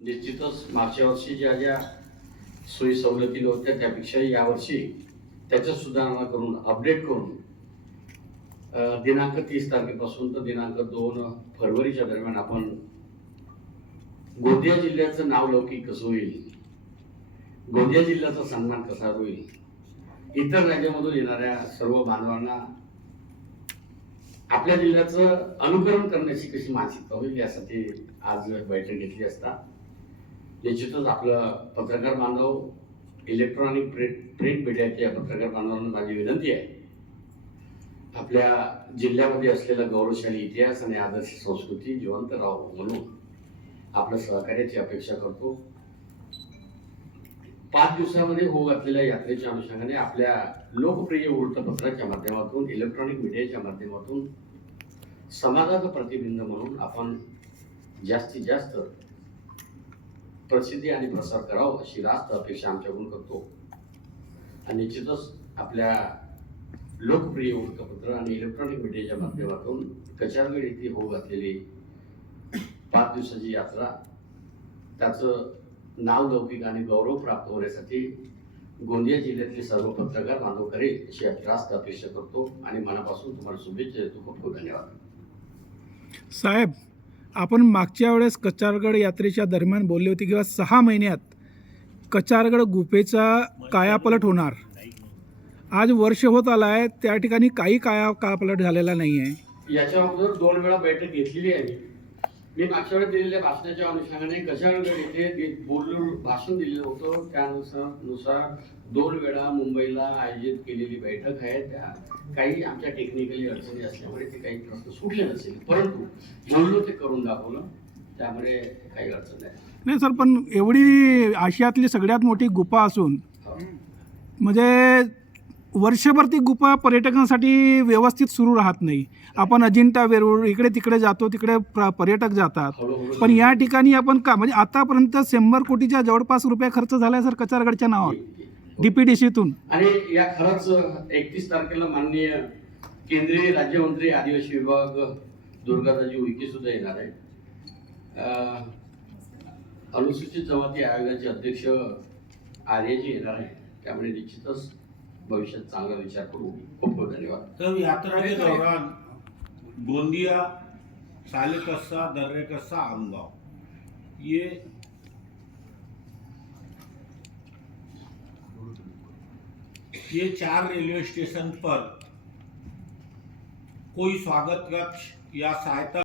म्हणजे निश्चितच मागच्या वर्षी ज्या ज्या सोयी सवलती होत्या त्यापेक्षा यावर्षी त्याच्यात सुधारणा करून अपडेट करून दिनांक तीस तारखेपासून तर दिनांक दोन फरवरीच्या दरम्यान आपण गोंदिया जिल्ह्याचं नाव लौकिक कसं होईल? गोंदिया जिल्ह्याचा सन्मान कसा होईल? इतर राज्यामधून येणाऱ्या सर्व बांधवांना आपल्या जिल्ह्याचं अनुकरण करण्याची कशी मानसिकता होईल यासाठी आज बैठक घेतली असता निश्चितच आपलं पत्रकार बांधव इलेक्ट्रॉनिक प्रिंट प्रिंट मीडियाच्या पत्रकार बांधवांना माझी विनंती आहे. आपल्या जिल्ह्यामध्ये असलेला गौरवशाली इतिहास आणि आदर्श संस्कृती जिवंत राहावं म्हणून आपल्या सहकार्याची अपेक्षा करतो. पाच दिवसामध्ये होऊ घातलेल्या यात्रेच्या अनुषंगाने आपल्या लोकप्रिय वृत्तपत्राच्या माध्यमातून इलेक्ट्रॉनिक मीडियाच्या माध्यमातून समाजाचं प्रतिबिंब म्हणून आपण जास्तीत जास्त प्रसिद्धी आणि प्रसार करावं अशी रास्त अपेक्षा आमच्याकडून करतो. आणि निश्चितच आपल्या लोकप्रिय वृत्तपत्र आणि इलेक्ट्रॉनिक मीडियाच्या माध्यमातून कचारगड येथे होऊ घातलेली पाच दिवसाची यात्रा त्याचं नाव लौकिक आणि गौरव प्राप्त होण्यासाठी गोंदिया जिल्ह्यातले सर्व पत्रकार बांधव करेल अशी रास्त अपेक्षा करतो आणि मनापासून तुम्हाला शुभेच्छा देतो. खूप खूप धन्यवाद. साहेब आपण मागच्या वेळेस कचारगड यात्रेच्या दरम्यान बोलले होते किंवा सहा महिन्यात कचारगड गुफेचा कायापलट होणार. आज वर्ष होत आलं आहे त्या ठिकाणी काही काया कायापलट झालेला नाही आहे याच्या अगोदर दोन वेळा बैठक घेतलेली आहे. मी मागच्या वेळेस दिलेल्या भाषणाच्या अनुषंगाने कशागड येथे बोलून भाषण दिलेलं होतं. त्यानुसार नुसार दोन वेळा मुंबईला आयोजित केलेली बैठक आहे. त्या काही आमच्या टेक्निकली अडचणी असल्यामुळे ते काही प्रश्न सुटले नसेल परंतु बोललो ते करून दाखवलं. त्यामुळे काही अडचण नाही. नाही सर पण एवढी आशियातली सगळ्यात मोठी गुफा असून म्हणजे वर्षभर ती गुफा पर्यटकांसाठी व्यवस्थित सुरू राहत नाही. आपण अजिंठा वेरूळ इकडे तिकडे जातो तिकडे प्र- पर्यटक जातात. पण या ठिकाणी आपण का म्हणजे आतापर्यंत शंभर कोटीच्या जवळपास रुपये खर्च झालाय सर कचारगडच्या नावावर डीपीडीसीतून आणि या खरंच एकतीस तारखेला माननीय केंद्रीय राज्यमंत्री आदिवासी विभाग दुर्गादाजी उईके सुद्धा येणार आहे अनुसूचित जमाती आयोगाचे अध्यक्ष आर्यजी येणार आहे त्यामुळे निश्चितच भविष्यात चांगला विचार करू. खूप खूप धन्यवाद. तब यात्रा के दौरान गोंदिया साले कस्सा दर्रे कस्सा आमगांव. ये ये चार रेलवे स्टेशन पर कोई स्वागत कक्ष या सहायता